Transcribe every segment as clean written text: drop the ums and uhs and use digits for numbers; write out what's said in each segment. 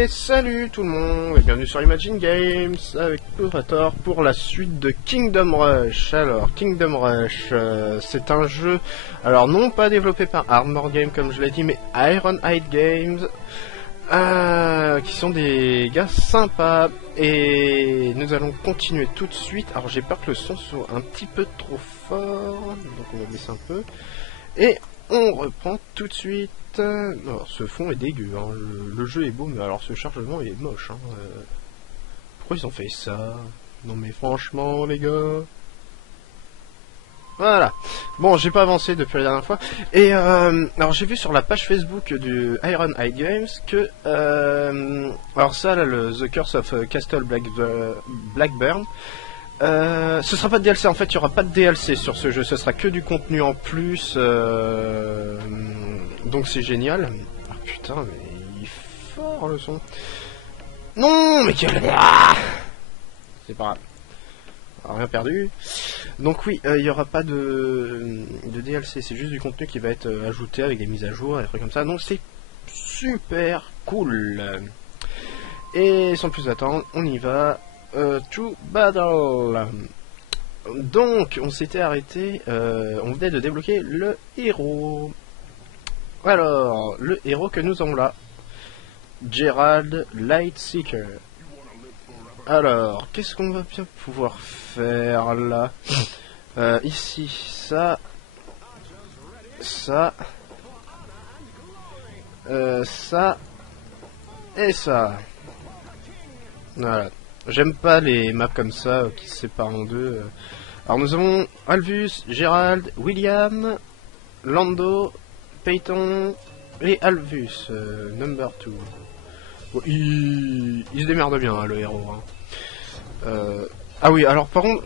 Et salut tout le monde, et bienvenue sur Imagine Games avec Purator pour la suite de Kingdom Rush. Alors, Kingdom Rush, c'est un jeu, alors non pas développé par Armor Games comme je l'ai dit, mais Ironhide Games, qui sont des gars sympas. Et nous allons continuer tout de suite. Alors j'ai peur que le son soit un petit peu trop fort, donc on va baisser un peu. Et on reprend tout de suite. Alors, ce fond est dégueu, hein. Le jeu est beau, mais alors ce chargement il est moche. Hein. Pourquoi ils ont fait ça? Non mais franchement les gars. Voilà. Bon, j'ai pas avancé depuis la dernière fois. Et alors j'ai vu sur la page Facebook du Ironhide Games que alors ça là, le The Curse of Castle Blackburn. Ce sera pas de DLC, en fait il y aura pas de DLC sur ce jeu, ce sera que du contenu en plus, donc c'est génial. Ah putain, mais il est fort le son. Non, mais quel... Ah, c'est pas grave. Alors, rien perdu. Donc oui, il y aura pas de DLC, c'est juste du contenu qui va être ajouté avec des mises à jour et des trucs comme ça, donc c'est super cool. Et sans plus attendre, on y va. To battle. Donc on s'était arrêté, on venait de débloquer le héros. Alors le héros que nous avons là, Gerald Lightseeker. Alors qu'est-ce qu'on va bien pouvoir faire là? Ici ça et ça. Voilà. J'aime pas les maps comme ça qui se séparent en deux. Alors nous avons Alvus, Gerald, William, Lando, Peyton et Alvus, number 2. Bon, il se démerde bien hein, le héros. Hein. Ah oui, alors par contre,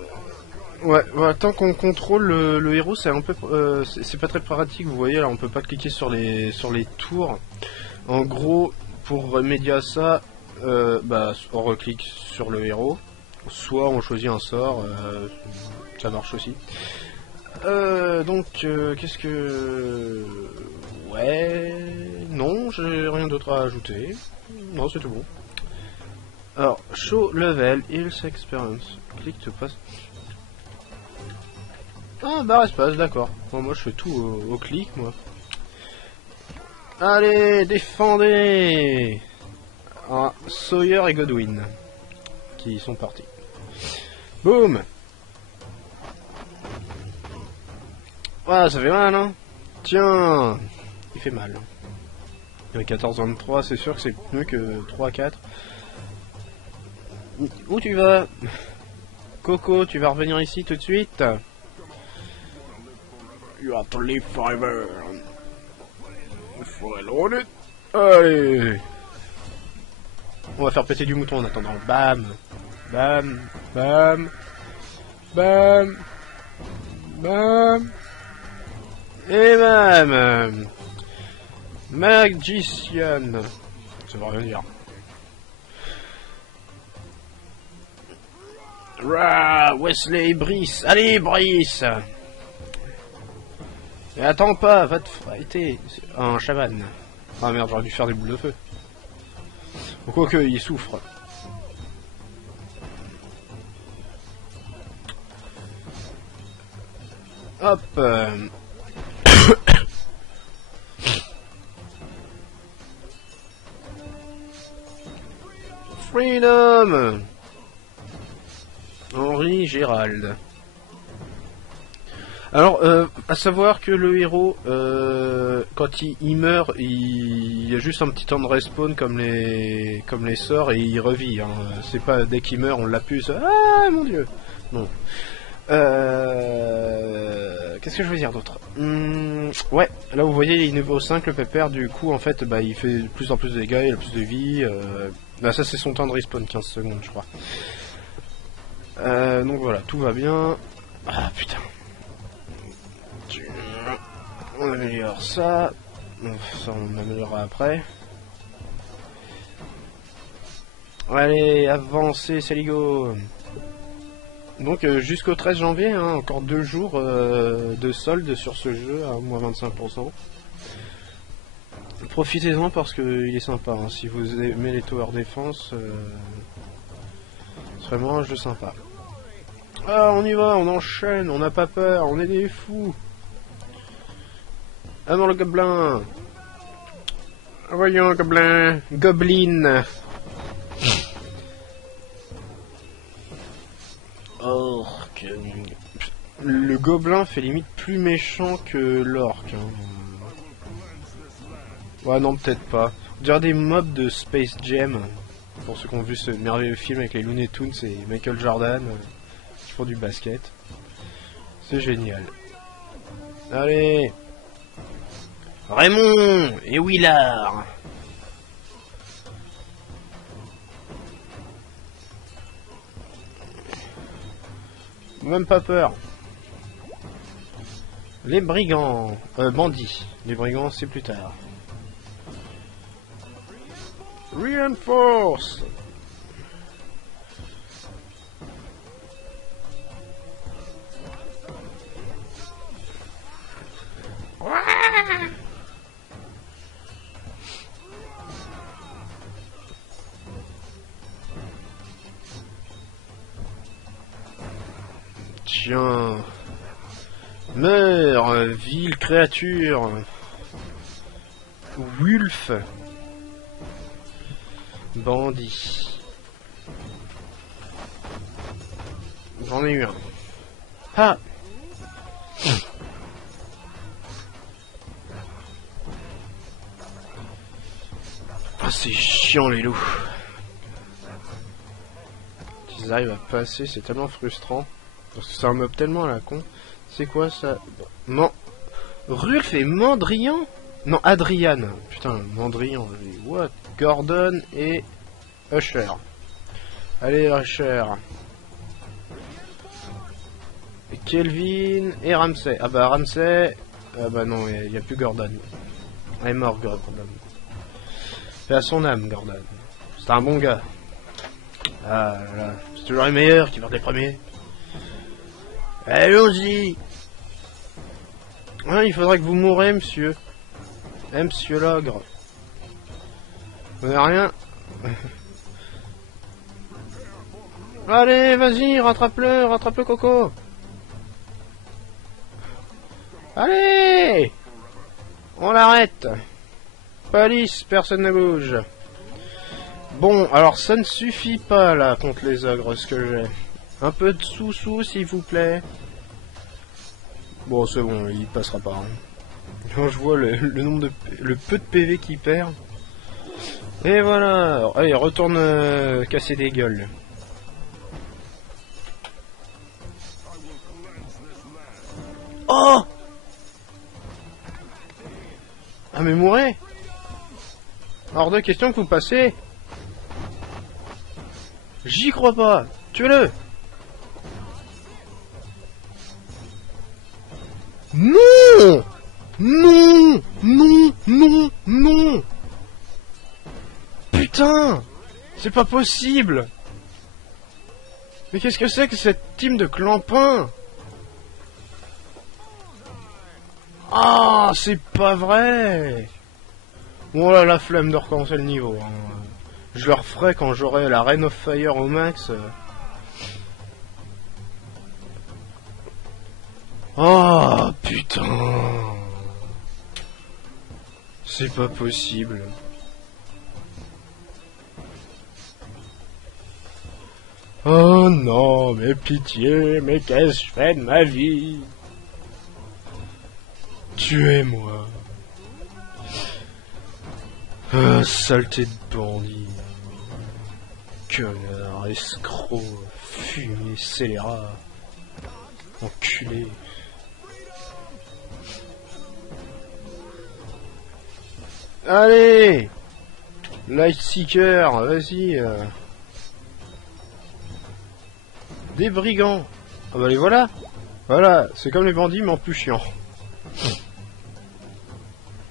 ouais, tant qu'on contrôle le héros, c'est un peu, c'est pas très pratique. Vous voyez là, on peut pas cliquer sur les tours. En gros, pour remédier à ça. On reclique sur le héros, soit on choisit un sort, ça marche aussi. Donc, qu'est-ce que... Ouais... Non, j'ai rien d'autre à ajouter. Non, c'est tout bon. Alors, show level, heals experience. Click to pass. Ah, barre espace, d'accord. Bon, moi, je fais tout au clic, moi. Allez, défendez! Ah, Sawyer et Godwin qui sont partis. Boum. Ah, ça fait mal, hein. Tiens, il fait mal. Avec 14-23, c'est sûr que c'est mieux que 3-4. Où tu vas? Coco, tu vas revenir ici tout de suite? You have to live forever. Allez. On va faire péter du mouton en attendant. Bam, bam, bam, bam, bam, et bam. Magician. Ça va rien dire. Rah, Wesley, Brice. Allez, Brice. Et attends pas, va te fighter. Un chaman. Ah merde, j'aurais dû faire des boules de feu. Quoique, il souffre. Hop. Freedom. Henri Gérald. Alors, à savoir que le héros, quand il meurt, il y a juste un petit temps de respawn comme les sorts et il revit. Hein. C'est pas dès qu'il meurt on l'appuse. Ah mon dieu. Non. Qu'est-ce que je veux dire d'autre? Ouais, là vous voyez il est niveau 5 le pépère. Du coup en fait bah il fait de plus en plus de dégâts, il a plus de vie. Bah ça c'est son temps de respawn, 15 secondes je crois. Donc voilà, tout va bien. Ah putain. On améliore ça. Ça on améliorera après. Allez, avancez, Saligo. Donc jusqu'au 13 janvier, hein, encore 2 jours de solde sur ce jeu à moins 25%. profitez-en parce qu'il est sympa. Hein. Si vous aimez les tower defense, c'est vraiment un jeu sympa. Ah, on y va, on enchaîne, on n'a pas peur, on est des fous. Ah non, le gobelin. Voyons, gobelin. Goblin. Oh, le gobelin fait limite plus méchant que l'orque. Hein. Ouais, non, peut-être pas. On dirait des mobs de Space Jam. Pour ceux qui ont vu ce merveilleux film avec les Looney Tunes et Michael Jordan qui font du basket. C'est génial. Allez. Raymond et Willard. Même pas peur. Les brigands. Bandits. Les brigands, c'est plus tard. Reinforce. Tiens. Meurs, ville créature. Wolf. Bandit. J'en ai eu un. Ah. Ah, c'est chiant les loups. Ils arrivent à passer, c'est tellement frustrant. Parce que c'est un mob tellement à la con. C'est quoi ça? Rulf et Mandrian? Non, Adrian. Putain, Mandrian. What? Gordon et Usher. Allez, Usher. Et Kelvin et Ramsey. Ah bah Ramsey. Ah bah non, il n'y a plus Gordon. Elle est mort, Gordon. Fait à son âme, Gordon. C'est un bon gars. Ah là là. C'est toujours les meilleurs qui vont les premiers. Allons-y. Ouais, il faudrait que vous mourrez, monsieur. Monsieur l'ogre. Vous n'avez rien. Allez, vas-y, rattrape-le, Coco. Allez. On l'arrête. Police, personne ne bouge. Bon, alors ça ne suffit pas là contre les ogres, ce que j'ai. Un peu de sous-sous, s'il vous plaît. Bon, c'est bon, il passera pas. Hein. Quand je vois le nombre de... le peu de PV qu'il perd. Et voilà. Alors, allez, retourne casser des gueules. Oh! Ah mais mourrez! Hors de question que vous passez. J'y crois pas. Tuez-le. Non! Non! Non! Non! Non! Putain! C'est pas possible! Mais qu'est-ce que c'est que cette team de clampins? Ah, c'est pas vrai! Bon là, la flemme de recommencer le niveau. Hein. Je le referai quand j'aurai la Reign of Fire au max. Oh putain! C'est pas possible. Oh non, mais pitié, mais qu'est-ce que je fais de ma vie? Tuez-moi. Ah, saleté de bandit. Connard, escroc, fumé, scélérat. Enculé. Allez! Lightseeker, vas-y. Des brigands. Ah bah les voilà. Voilà, c'est comme les bandits mais en plus chiant.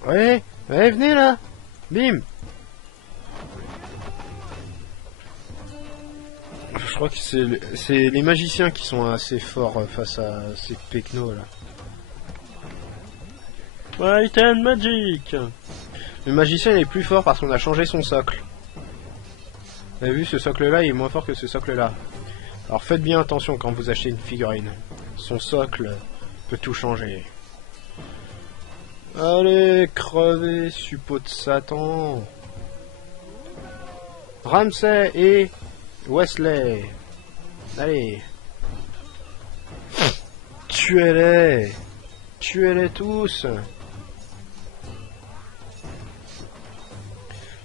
Ouais, ouais, venez là. Bim. Je crois que c'est les magiciens qui sont assez forts face à ces pecnos là. White and Magic. Le magicien il est plus fort parce qu'on a changé son socle. Vous avez vu, ce socle là il est moins fort que ce socle là. Alors faites bien attention quand vous achetez une figurine. Son socle peut tout changer. Allez, crevez, suppôt de Satan. Ramsay et Wesley. Allez. Tuez-les. Tuez-les tous.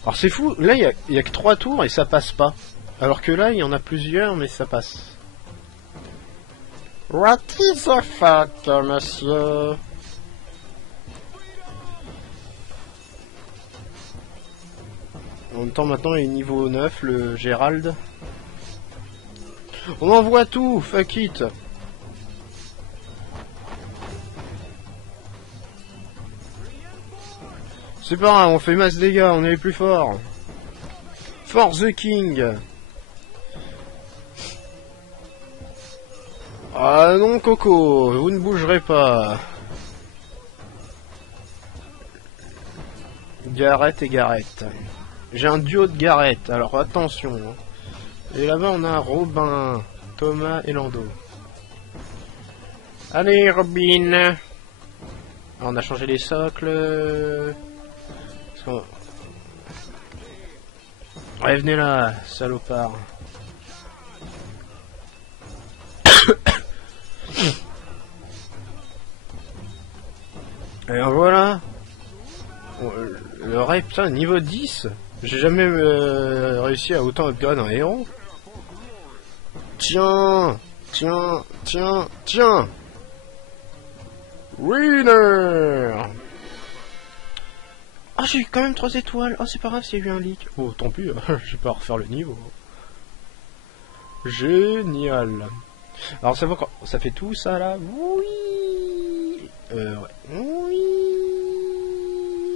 Alors c'est fou, là il y a que 3 tours et ça passe pas. Alors que là il y en a plusieurs mais ça passe. What is the fuck, monsieur? En même temps maintenant il est niveau 9, le Gérald. On envoie tout, fuck it. C'est pas grave, on fait masse dégâts, on est les plus forts. For the King. Ah non Coco, vous ne bougerez pas. Gareth et Gareth. J'ai un duo de Gareth, alors attention. Et là-bas on a Robin, Thomas et Lando. Allez Robin. Alors, on a changé les socles. Ouais, venez là, salopard. Et voilà. Le raid, putain, niveau 10. J'ai jamais réussi à autant upgrade un héros. Tiens, tiens, tiens, tiens. Winner. Ah, j'ai eu quand même 3 étoiles. Oh, c'est pas grave s'il y a eu un leak. Oh, tant pis, je vais pas refaire le niveau. Génial. Alors, ça, ça fait tout ça là. Oui. Ouais. Oui.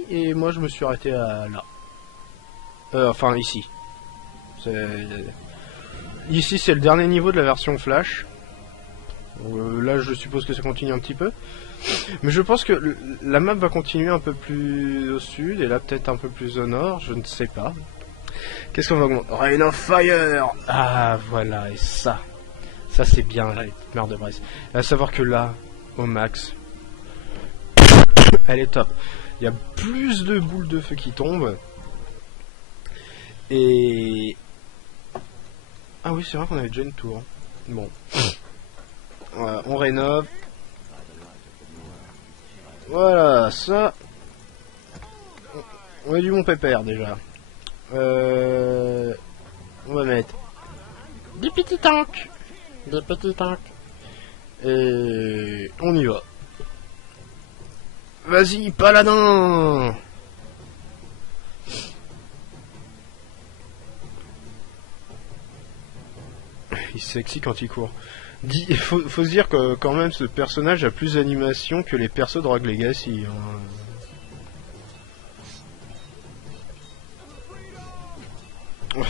Et moi, je me suis arrêté à là. Enfin, ici. Ici, c'est le dernier niveau de la version Flash. Là, je suppose que ça continue un petit peu. Mais je pense que la map va continuer un peu plus au sud et là peut-être un peu plus au nord, je ne sais pas. Qu'est-ce qu'on va augmenter? Rain of Fire. Ah voilà, et ça c'est bien la petite mère de Brest. À savoir que là, au max, elle est top. Il y a plus de boules de feu qui tombent. Et... Ah oui, c'est vrai qu'on avait déjà une tour. Bon. Voilà, on rénove. Voilà, ça. On a du bon pépère déjà. On va mettre des petits tanks. Des petits tanks. Et on y va. Vas-y, paladin. Il est sexy quand il court. Il faut se dire que quand même ce personnage a plus d'animation que les persos de Rogue Legacy. Hein.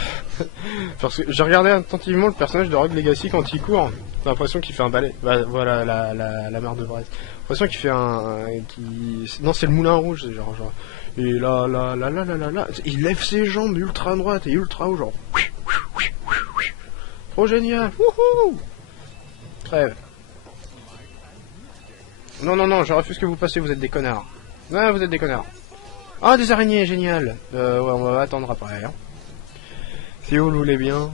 Parce que j'ai regardé attentivement le personnage de Rogue Legacy quand il court. J'ai l'impression qu'il fait un balai. Bah, voilà la mare de Brest. J'ai l'impression qu'il fait non, c'est le moulin rouge, c'est genre. Et là, il lève ses jambes ultra droite et ultra haut, genre. Trop génial. Wouhou. Trêve. Non, je refuse que vous passiez, vous êtes des connards. Ouais, vous êtes des connards. Ah, des araignées, génial. Ouais, on va attendre après. Hein. Si vous le voulez bien.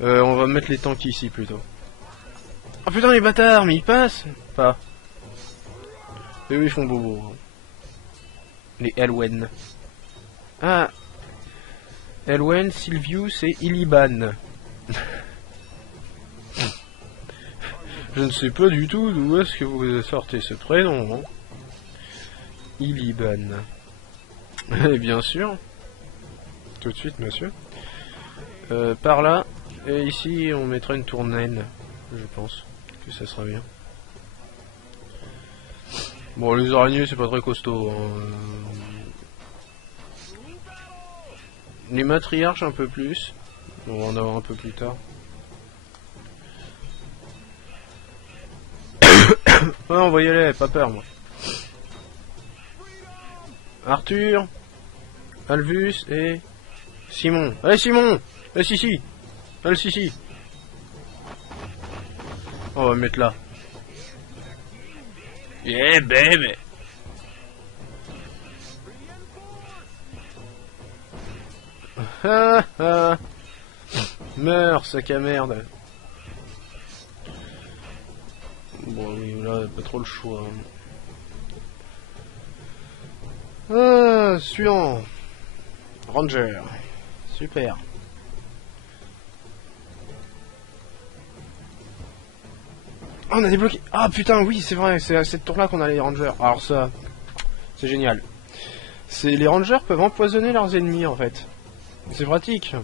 On va mettre les tanks ici plutôt. Ah putain, les bâtards, mais ils passent. Pas. Et eux, ils font bobo. Les Elwen. Ah. Elwen, Sylvius et Illiban. Je ne sais pas du tout d'où est-ce que vous sortez ce prénom. Hein. Illiban. Et bien sûr. Tout de suite, monsieur. Par là. Et ici, on mettra une tour naine. Je pense que ça sera bien. Bon, les araignées, c'est pas très costaud. Hein. Les matriarches, un peu plus. On va en avoir un peu plus tard. Ouais, on va y aller, pas peur, moi. Arthur, Alvus et Simon. Allez Simon. Allez Sissi. Allez Sissi. On va mettre là. Yeah baby. Ah ah. Meurs, sac à merde. Bon oui, là, pas trop le choix. Ah, suivant. Ranger. Super. Oh, on a débloqué. Ah putain, oui, c'est vrai, c'est à cette tour-là qu'on a les rangers. Alors ça, c'est génial. C'est les rangers peuvent empoisonner leurs ennemis en fait. C'est pratique.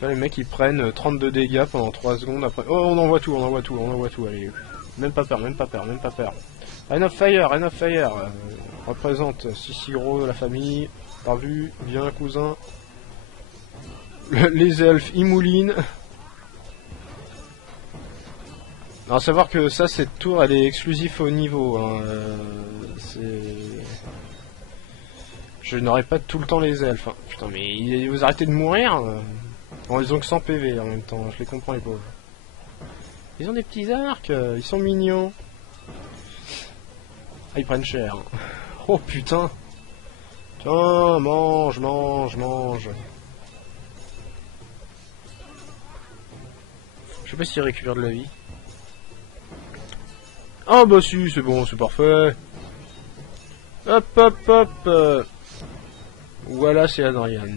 Là, les mecs ils prennent 32 dégâts pendant 3 secondes après. Oh, on envoie tout, on envoie tout, on envoie tout. Allez, même pas peur, même pas peur, même pas peur. Rain of Fire, Rain of Fire. Représente Sissi-Gros, la famille. T'as vu, viens cousin. Les elfes, ils moulinent. Alors, à savoir que ça, cette tour, elle est exclusive au niveau. Hein. Je n'aurai pas tout le temps les elfes. Hein. Putain, mais vous arrêtez de mourir. Bon, ils ont que 100 PV en même temps, je les comprends les pauvres. Ils ont des petits arcs, ils sont mignons. Ah, ils prennent cher. Oh putain. Tiens, mange, mange, mange. Je sais pas s'ils récupèrent de la vie. Ah bah si, c'est bon, c'est parfait. Hop, hop, hop. Voilà, c'est Adrian.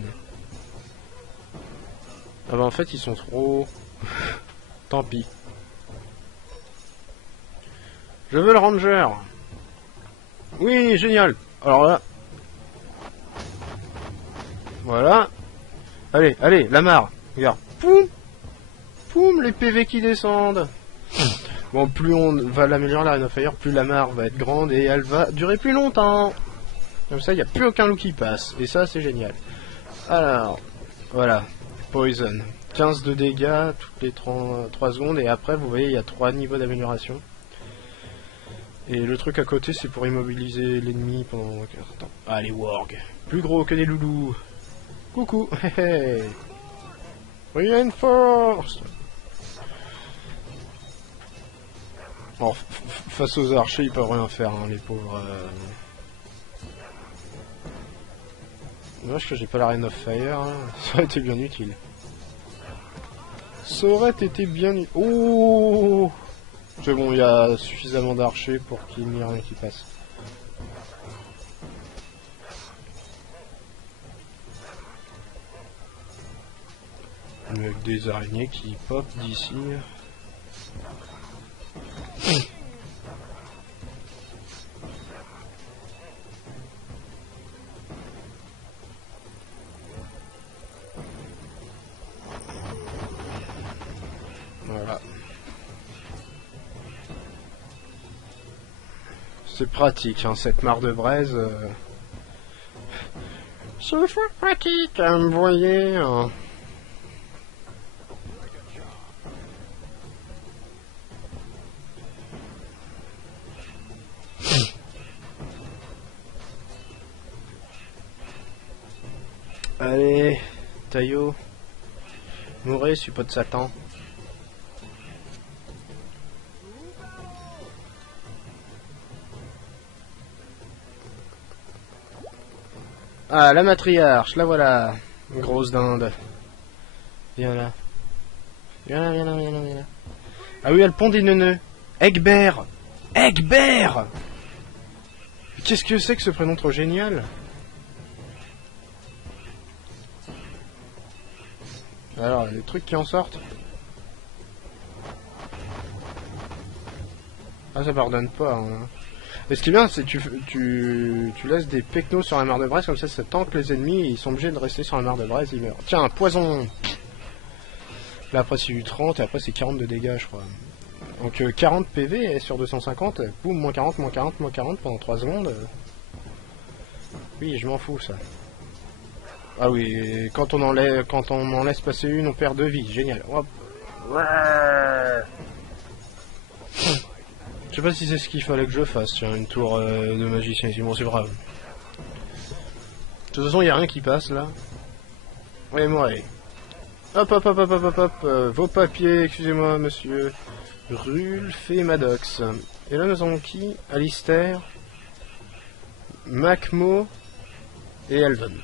Ah bah en fait, ils sont trop... Tant pis. Je veux le ranger. Oui, génial. Alors là... Voilà. Allez, allez, la mare. Regarde. Poum. Poum, les PV qui descendent. Bon, plus on va l'améliorer la Rain of Fire, plus la mare va être grande et elle va durer plus longtemps. Comme ça, il n'y a plus aucun loup qui passe. Et ça, c'est génial. Alors, voilà. Poison. 15 de dégâts toutes les 3 secondes. Et après, vous voyez, il y a 3 niveaux d'amélioration. Et le truc à côté, c'est pour immobiliser l'ennemi pendant 15 temps. Ah, les wargs. Plus gros que des loulous. Coucou. Hey, hey. Reinforced. Alors, face aux archers, ils peuvent rien faire, hein, les pauvres. Dommage que j'ai pas la Rain of Fire, hein. Ça aurait été bien utile. Ça aurait été bien utile. Oh, c'est bon, il y a suffisamment d'archers pour qu'il n'y ait rien qui passe. Avec des araignées qui pop d'ici. Voilà. C'est pratique, hein, cette mare de braise. C'est fort pratique, hein, vous voyez. Hein. Allez, Taillot, mourrez, suppôt de Satan. Ah, la matriarche, la voilà. Grosse dinde. Viens là. Viens là, viens là, viens là, viens là. Ah oui, elle pond des neuneux. Egbert. Egbert. Qu'est-ce que c'est que ce prénom trop génial? Alors, les trucs qui en sortent. Ah, ça pardonne pas. Hein. Et ce qui est bien, c'est que tu laisses des pecnos sur la mare de braise, comme ça tank les ennemis, et ils sont obligés de rester sur la mare de braise, ils meurent. Tiens, un poison. Là, après, c'est du 30, et après, c'est 40 de dégâts, je crois. Donc, 40 PV sur 250, boum, moins 40, moins 40, moins 40 pendant 3 secondes. Oui, je m'en fous, ça. Ah oui, quand on en laisse passer une, on perd 2 vies. Génial. Hop. Ouais. Je sais pas si c'est ce qu'il fallait que je fasse, tiens, une tour de magicien ici, bon c'est grave. De toute façon, il n'y a rien qui passe là. Ouais, moi, allez. Hop, hop, hop, hop, hop, hop, hop, vos papiers, excusez-moi, monsieur. Rulf et Maddox. Et là, nous avons qui? Alistair, Macmo et Elven.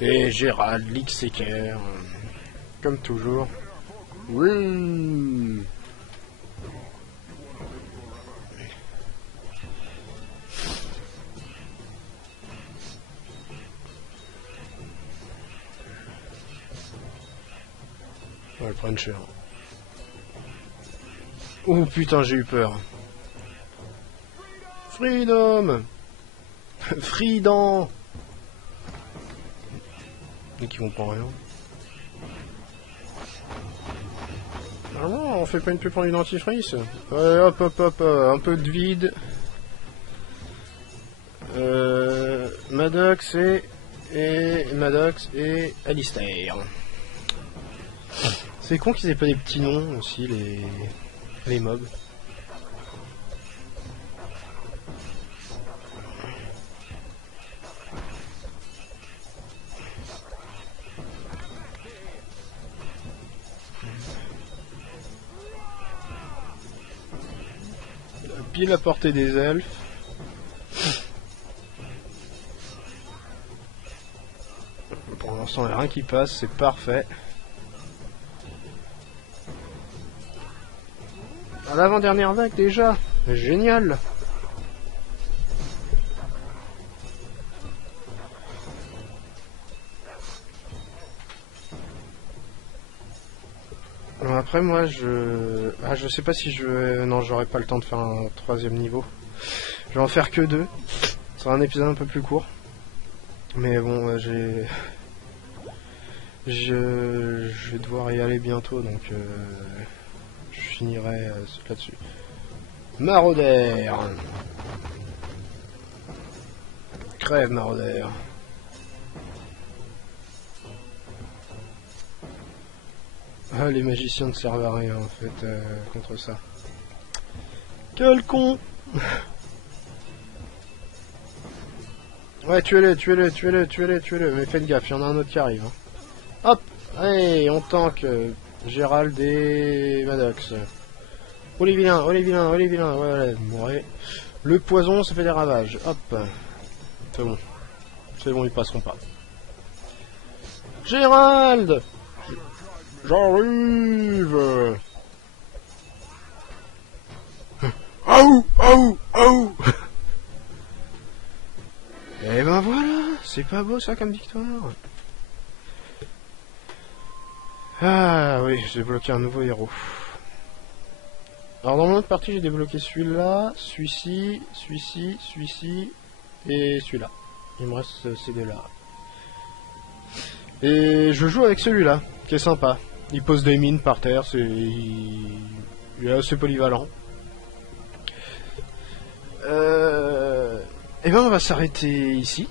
Et Gérald, Lixeker, comme toujours. Oui. On va le prendre cher. Oh putain, j'ai eu peur. Freedom. Fridan. Et qui comprend rien. Normalement, on fait pas une pub pour du dentifrice. Hop, hop, hop, un peu de vide. Maddox Maddox et Alistair. C'est con qu'ils aient pas des petits noms aussi, les mobs. Pile à portée des elfes. Pour l'instant, il n'y a rien qui passe, c'est parfait. À l'avant-dernière vague déjà, génial. Alors après moi je sais pas si non, j'aurai pas le temps de faire un troisième niveau. Je vais en faire que 2. Ce sera un épisode un peu plus court. Mais bon, je vais devoir y aller bientôt, donc je finirai là-dessus. Marauder. Crève, Marauder. Ah, les magiciens ne servent à rien en fait contre ça. Quel con. Ouais, tuez-le, tuez-le, tuez-le, tuez-le, tuez-le. Mais faites gaffe, il y en a un autre qui arrive. Hein. Hop. Allez, on tank Gérald et Maddox. Oh les vilains, oh les vilains, oh les vilains. Ouais, mourrez. Le poison, ça fait des ravages. Hop. C'est bon. C'est bon, ils passeront pas. Gérald. J'arrive. Oh, oh, oh. Et ben voilà, c'est pas beau ça comme victoire. Ah oui, j'ai débloqué un nouveau héros. Alors dans mon autre partie, j'ai débloqué celui-là, celui-ci, celui-ci, celui-ci et celui-là. Il me reste ces deux-là. Et je joue avec celui-là, qui est sympa. Il pose des mines par terre, il est assez polyvalent. Et ben on va s'arrêter ici.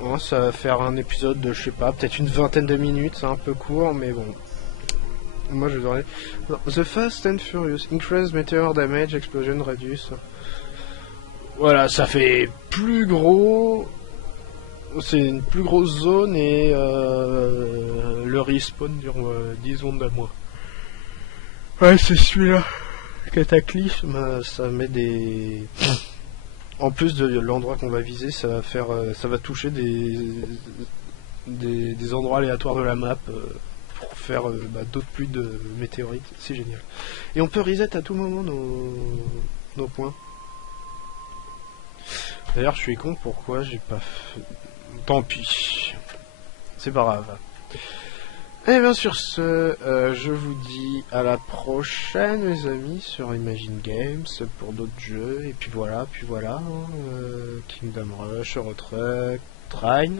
Bon, ça va faire un épisode de, je sais pas, peut-être une vingtaine de minutes, c'est un peu court, mais bon. Moi je devrais... The Fast and Furious, Increase Meteor Damage, Explosion Radius. Voilà, ça fait plus gros... C'est une plus grosse zone et le respawn dure 10 secondes à moins. Ouais, c'est celui-là. Cataclysme, ça met des... En plus de l'endroit qu'on va viser, ça va faire, ça va toucher des endroits aléatoires de la map pour faire d'autres pluies de météorites. C'est génial. Et on peut reset à tout moment nos points. D'ailleurs, je suis con, pourquoi j'ai pas fait... Tant pis. C'est pas grave. Et bien sur ce, je vous dis à la prochaine mes amis sur Imagine Games pour d'autres jeux. Et puis voilà, Kingdom Rush, Retruck, Train,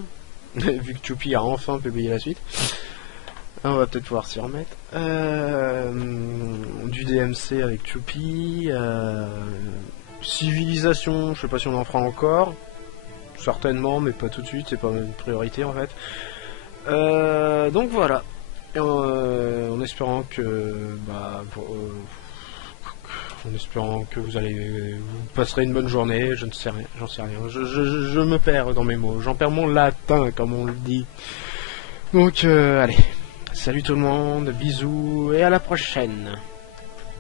vu que Choupi a enfin publié la suite. On va peut-être pouvoir s'y remettre. Du DMC avec Choupi, Civilisation, je sais pas si on en fera encore. Certainement, mais pas tout de suite, c'est pas une priorité en fait. Donc voilà. Et en espérant que en espérant que vous passerez une bonne journée. Je ne sais rien, j'en sais rien. Je me perds dans mes mots. J'en perds mon latin, comme on le dit. Donc, allez. Salut tout le monde, bisous et à la prochaine.